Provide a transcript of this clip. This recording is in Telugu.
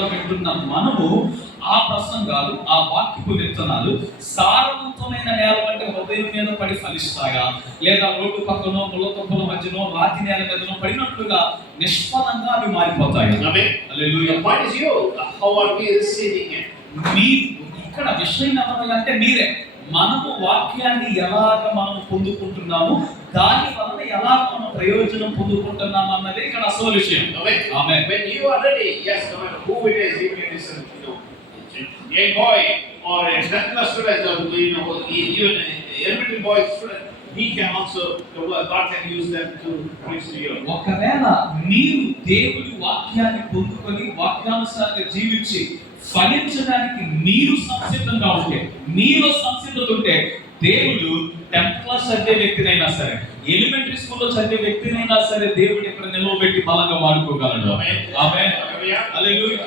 వింటున్న మనము ఆ ప్రసంగాలు, ఆ వాక్యపు విత్తనాలు సారవంతమైన నేల అంటే హృదయం మీద పడి ఫలిస్తాయా, లేదా రోడ్డు పక్కనో ముళ్ళ తుప్పల మధ్యనో రాతి నేల మీదనో పడినట్లుగా నిష్ఫలంగా అవి మారిపోతాయి. హల్లెలూయా. ఇక్కడ విషయం ఏమనగా మీరే మనము వాక్యాన్ని ఎలాగ మనం పొందుకుంటున్నాము, దాని వలన ఎలా మనం ప్రయోజనం పొందుకుంటున్నాం అన్నది ఇక్కడ అసలు విషయం. ఆమేన్. When you are ready, yes, no matter who it is, you can listen to a boy or a secular student or even an elementary boy student, he can also, God can use them to preach to you. ఒకవేళ మీరు దేవుని వాక్యాన్ని పొందుకొని వాక్యానుసారంగా జీవించి ఫలించడానికి మీరు సంసిద్ధంగా ఉంటే, మీలో సంసిద్ధత ఉంటే, దేవుడు 10th క్లాస్ చదివే వ్యక్తినైనా సరే, ఎలిమెంటరీ స్కూల్లో చదివే వ్యక్తినైనా సరే దేవుడు ఇక్కడ నిలవబెట్టి బలంగా వాడుకోగలడు. ఆమేన్. హల్లెలూయా.